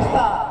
pista.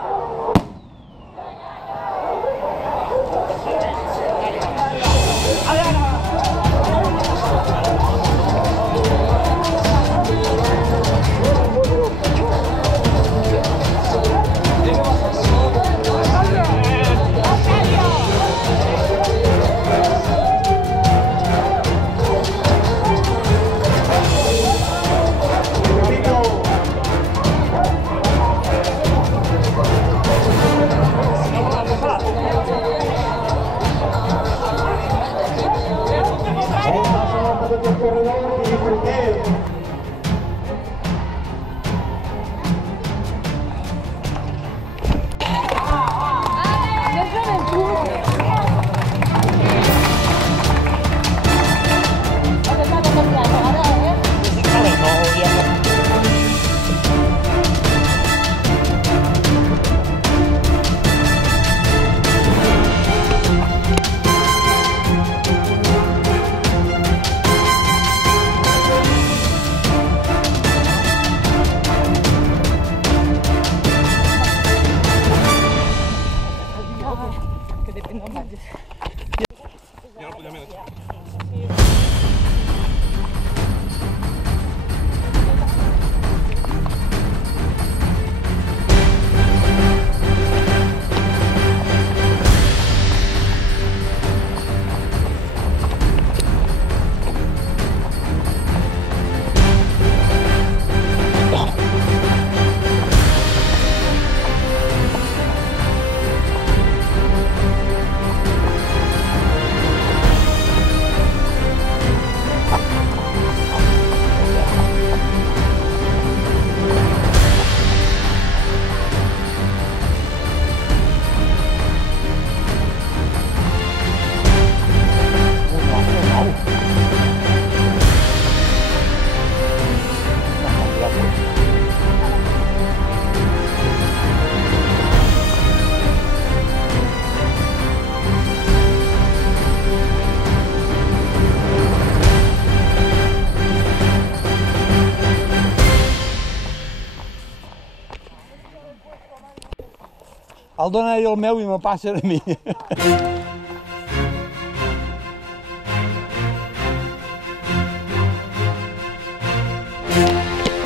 El dona ell el meu i me passa a mi.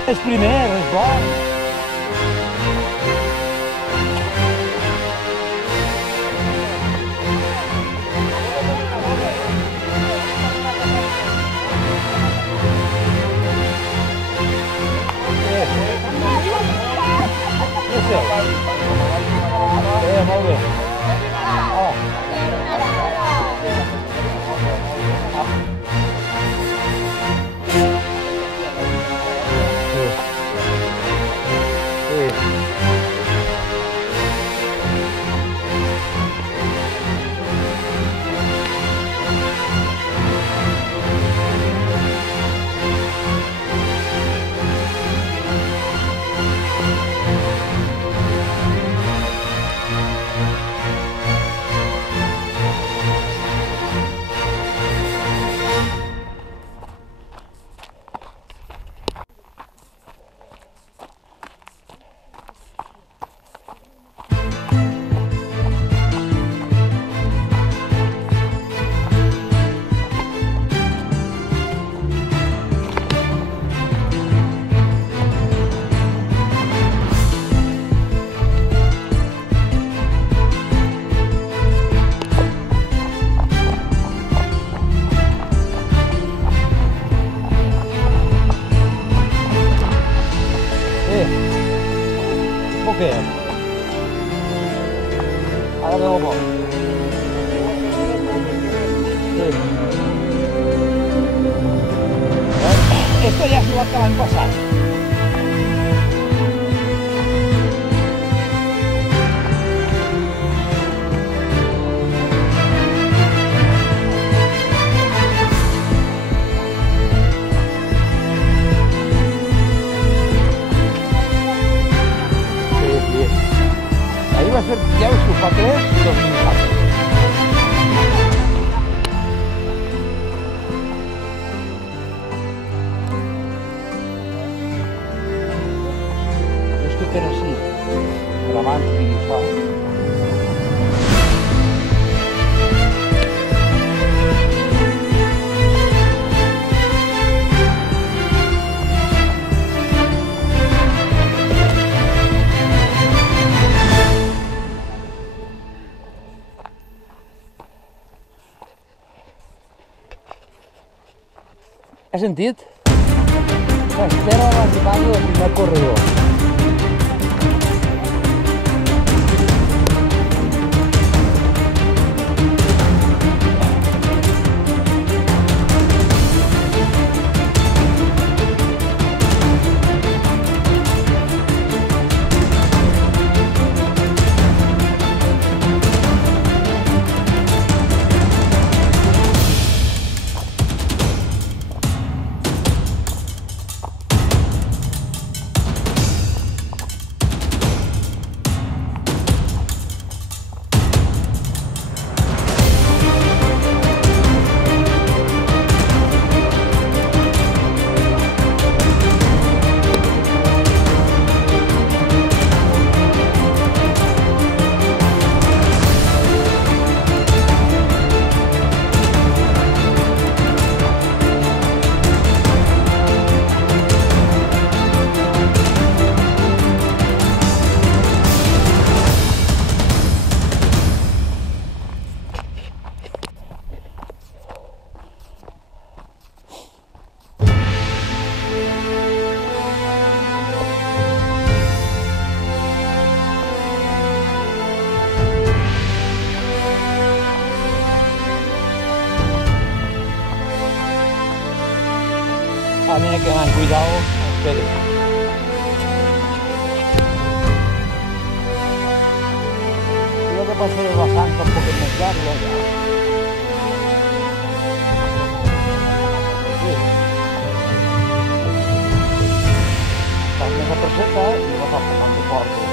És primer, és bo. Molt bé. Oke. Ahora me voy. Esto ya es igual que l'any passat. Va ser, ja veus que ho fa 3 i 2 minuts. És que per així. abans i això. Has sentit? S'espera l'arribada del primer corredor. A mí que me han cuidado, pero... Creo que pasé bajando un poco más largo ya. Sí. También esa perseta y vas apretando cortos.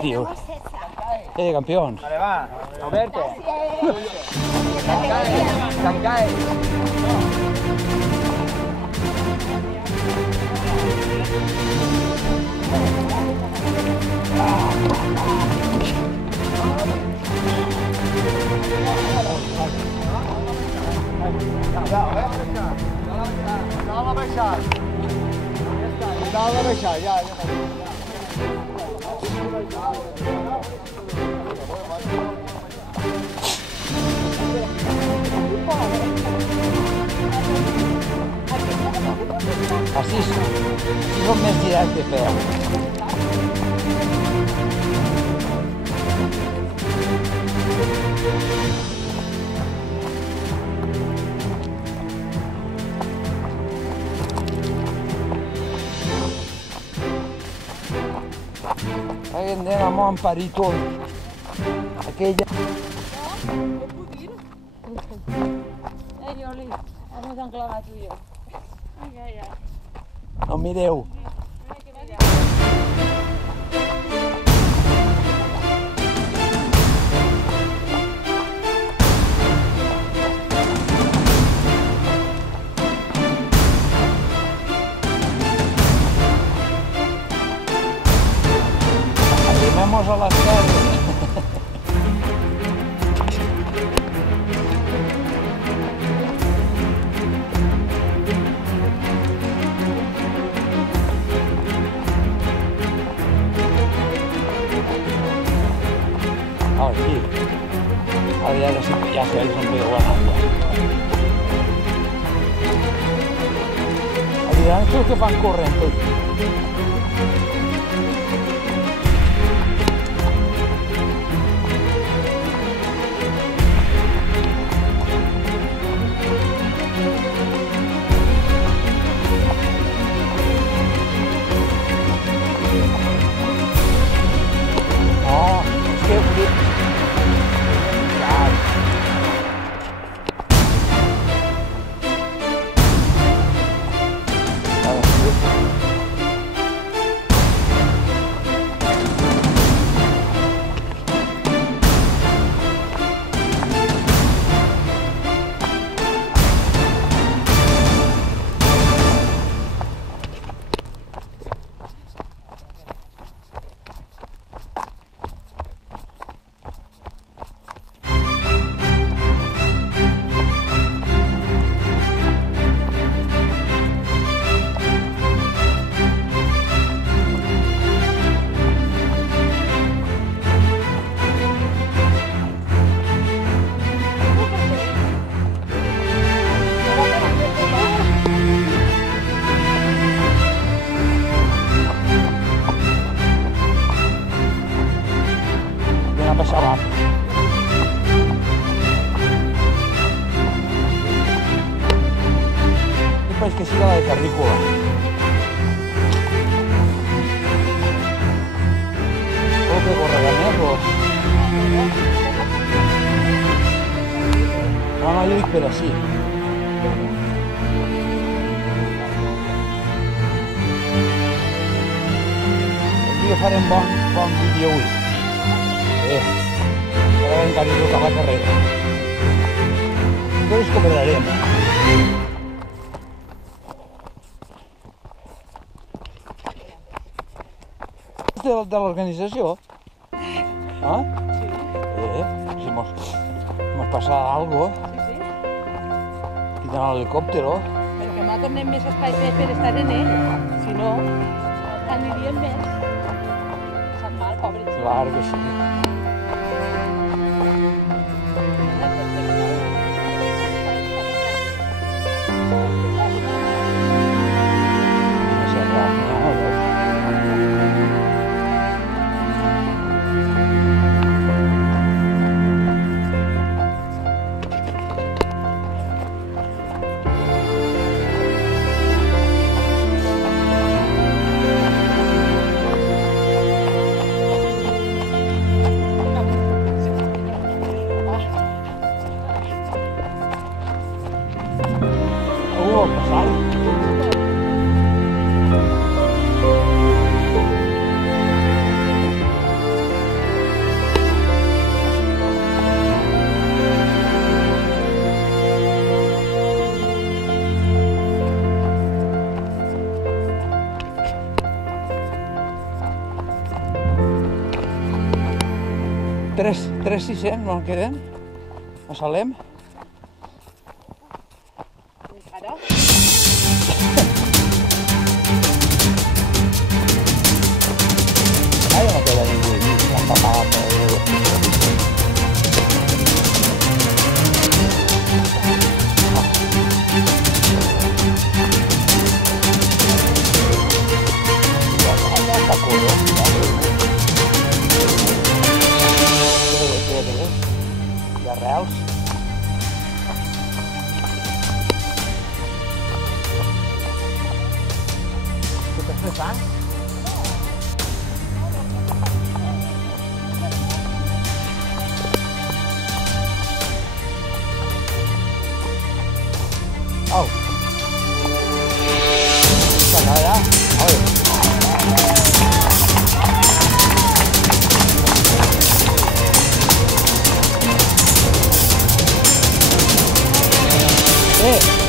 Tío. Campeón. Vale, va. Alberto. Cancay. Ya. Así son més tirats de peu. Anem a Paritón. Aquella... Oli, ens han clavat tu i jo. Ja. No mireu. Arrimemos a les terres. Ahora sí. Ahora ya se han podido guardar. Allà és que fan corrent tot. Passava. I poi che si dà la carricola. Proprio con regañarlo. No, io dic per així. Voglio fare un buon video qui. Ahora ven camino a la carrera. Entonces cobrarem. De l'organització? Ah? Si mos passa algo. Sí. Quitan l'helicòptero. Però que no tornem més espai per estar en ell. Si no, aniríem més. Se'n mal, pobre. Clar que sí. Tres 600 no en queden? A Salem? Ara? Ara no queda ningú aquí, s'han tapat. Arrels. Què estàs fent? Au. Està allà.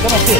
Come sì,